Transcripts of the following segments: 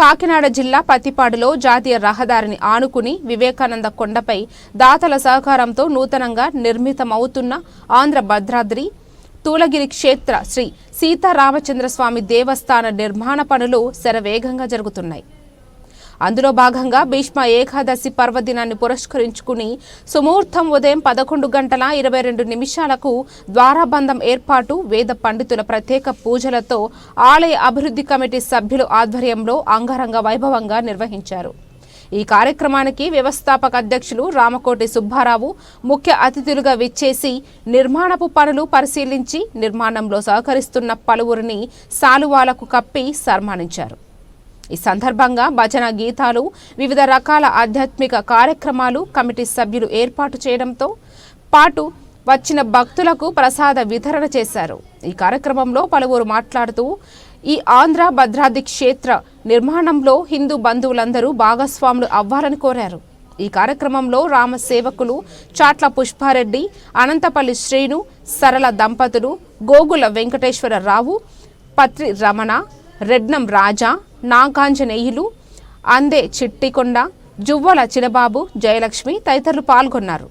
కాకినాడ జిల్లా పత్తిపాడులో జాతీయ రహదారిని ఆనుకుని వివేకానంద కొండపై దాతల సహకారంతో నూతనంగా నిర్మితమవుతున్న ఆంధ్ర భద్రాద్రి తూలగిరి క్షేత్ర శ్రీ సీతారామచంద్రస్వామి దేవస్థాన నిర్మాణ పనులు శరవేగంగా జరుగుతున్నాయి. అందులో భాగంగా భీష్మ ఏకాదశి పర్వదినాన్ని పురస్కరించుకుని సుముహూర్తం ఉదయం 11:22 ద్వారాబంధం ఏర్పాటు, వేద పండితుల ప్రత్యేక పూజలతో ఆలయ అభివృద్ధి కమిటీ సభ్యుల ఆధ్వర్యంలో అంగరంగ వైభవంగా నిర్వహించారు. ఈ కార్యక్రమానికి వ్యవస్థాపక అధ్యక్షులు రామకోటి సుబ్బారావు ముఖ్య అతిథులుగా విచ్చేసి నిర్మాణపు పనులు పరిశీలించి నిర్మాణంలో సహకరిస్తున్న పలువురిని శాలువాలకు కప్పి సన్మానించారు. ఈ సందర్భంగా భజన గీతాలు, వివిధ రకాల ఆధ్యాత్మిక కార్యక్రమాలు కమిటీ సభ్యులు ఏర్పాటు చేయడంతో పాటు వచ్చిన భక్తులకు ప్రసాద వితరణ చేశారు. ఈ కార్యక్రమంలో పలువురు మాట్లాడుతూ ఈ ఆంధ్ర భద్రాద్రి క్షేత్ర నిర్మాణంలో హిందూ బంధువులందరూ భాగస్వాములు అవ్వాలని కోరారు. ఈ కార్యక్రమంలో రామ సేవకులు చాట్ల పుష్పారెడ్డి, అనంతపల్లి శ్రీను, సరళ దంపతులు, గోగుల వెంకటేశ్వరరావు, పత్రి రమణ, రెడ్నం రాజా, నాగాంజనేయులు, అందే చిట్టికొండ, జువ్వల చినబాబు, జయలక్ష్మి తదితరులు పాల్గొన్నారు.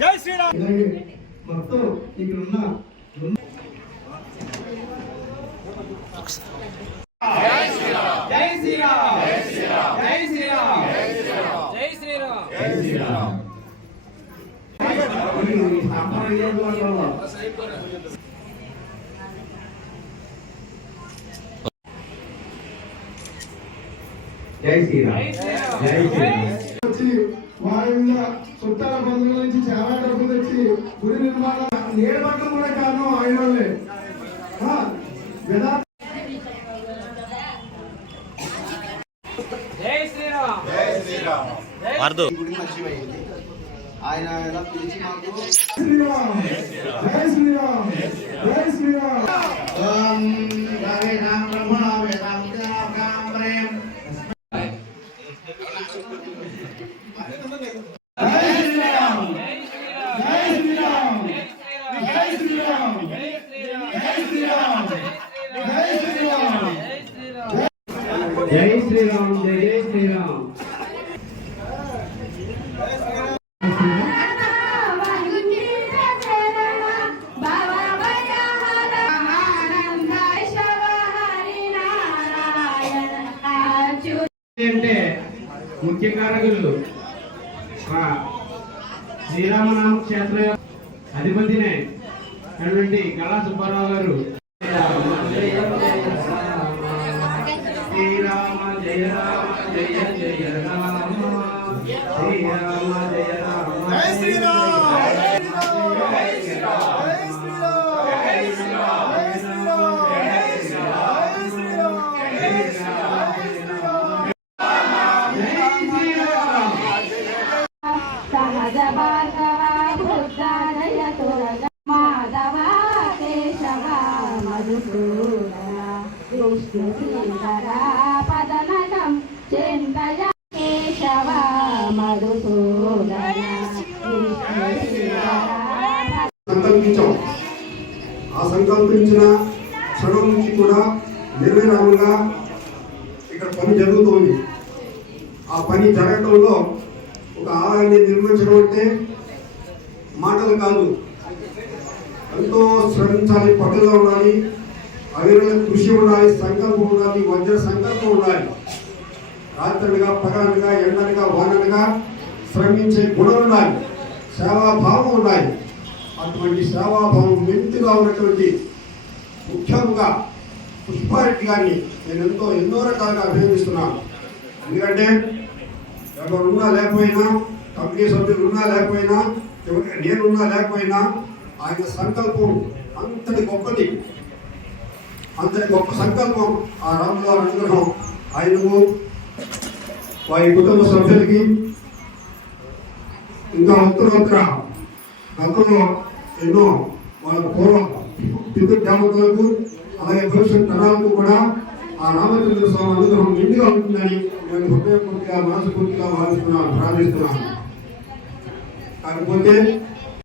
జై శ్రీరామ్. మొత్తం ఇక్కడ ఉన్న జై శ్రీరామ్, జై శ్రీరామ్, జై శ్రీరామ్, జై శ్రీరామ్, జై శ్రీరామ్, జై శ్రీరామ్. జై శ్రీరామ్, జై శ్రీరామ్. వారి చుట్టాల బంధువుల నుంచి చాలా డబ్బులు తెచ్చి గుడి నిర్మాణం నేర్పడం కూడా కారణం ఆయన వాళ్ళే. గుడి మంచిమైంది. ఆయన ఎలా పిలిచి మాకు శ్రీరామ్, జై శ్రీరామ్, జై శ్రీరామ్. జై శ్రీరామ్, జై జై శ్రీరామ్. అంటే ముఖ్య కారకులు శ్రీరామనామ క్షేత్ర అధిపతినే అటువంటి కళా సుబ్బారావు గారు. శ్రీరామ జయ రామ జయ జయ రామ, శ్రీరామ జయ రామ జయ శ్రీరామ, జయ శ్రీరామ, జయ శ్రీరామ, జయ శ్రీరామ, జయ శ్రీరామ, జయ శ్రీరామ. సహజ భార్గవ బుద్ధాలయ తురగ మాధవ కేశవ మధుసూదన విష్ణు శ్రీధర పదనకం చింతయ కేశవ మధుసూదన విష్ణు శ్రీధర. సంకల్పించాం. ఆ సంకల్పించిన క్షణం నుంచి కూడా నిర్విరామంగా ఇక్కడ పని జరుగుతోంది. ఆ పని జరగడంలో ఒక ఆలయాన్ని నిర్మించడం అంటే మాటలు కాదు, ఎంతో శ్రమించాలి, పట్టుదల ఉండాలి, అవిరల కృషి ఉండాలి, సంకల్పం ఉండాలి, వజ్ర సంకల్పం ఉండాలి. రాత్రిగా పగలనగా ఎండనగా వాననగా శ్రమించే గుణం ఉండాలి, సేవాభావం ఉండాలి. అటువంటి సేవాభావం మెంతుగా ఉన్నటువంటి ముఖ్యంగా పుష్పారెడ్డి గారిని నేను ఎన్నో రకాలుగా అభినందిస్తున్నాను. ఎందుకంటే ఎవరున్నా లేకపోయినా, కమిటీ సభ్యులు ఉన్నా లేకపోయినా, నేనున్నా లేకపోయినా ఆయన సంకల్పం అంతటి గొప్పది. అంతటి గొప్ప సంకల్పం ఆ రాముల అనుగ్రహం ఆయనకు వారి కుటుంబ సభ్యులకి ఇంకా ఉత్తరోత్తర గతంలో ఎన్నో వాళ్ళ పూర్వం పితృదేవతలకు అలాగే భవిష్యత్ తరాలకు కూడా ఆ రామచంద్ర స్వామి అనుగ్రహం నిండుగా ఉంటుందని నేను హృదయపూర్తిగా మనస్ఫూర్తిగా భావిస్తున్నాను, ప్రార్థిస్తున్నాను. కాకపోతే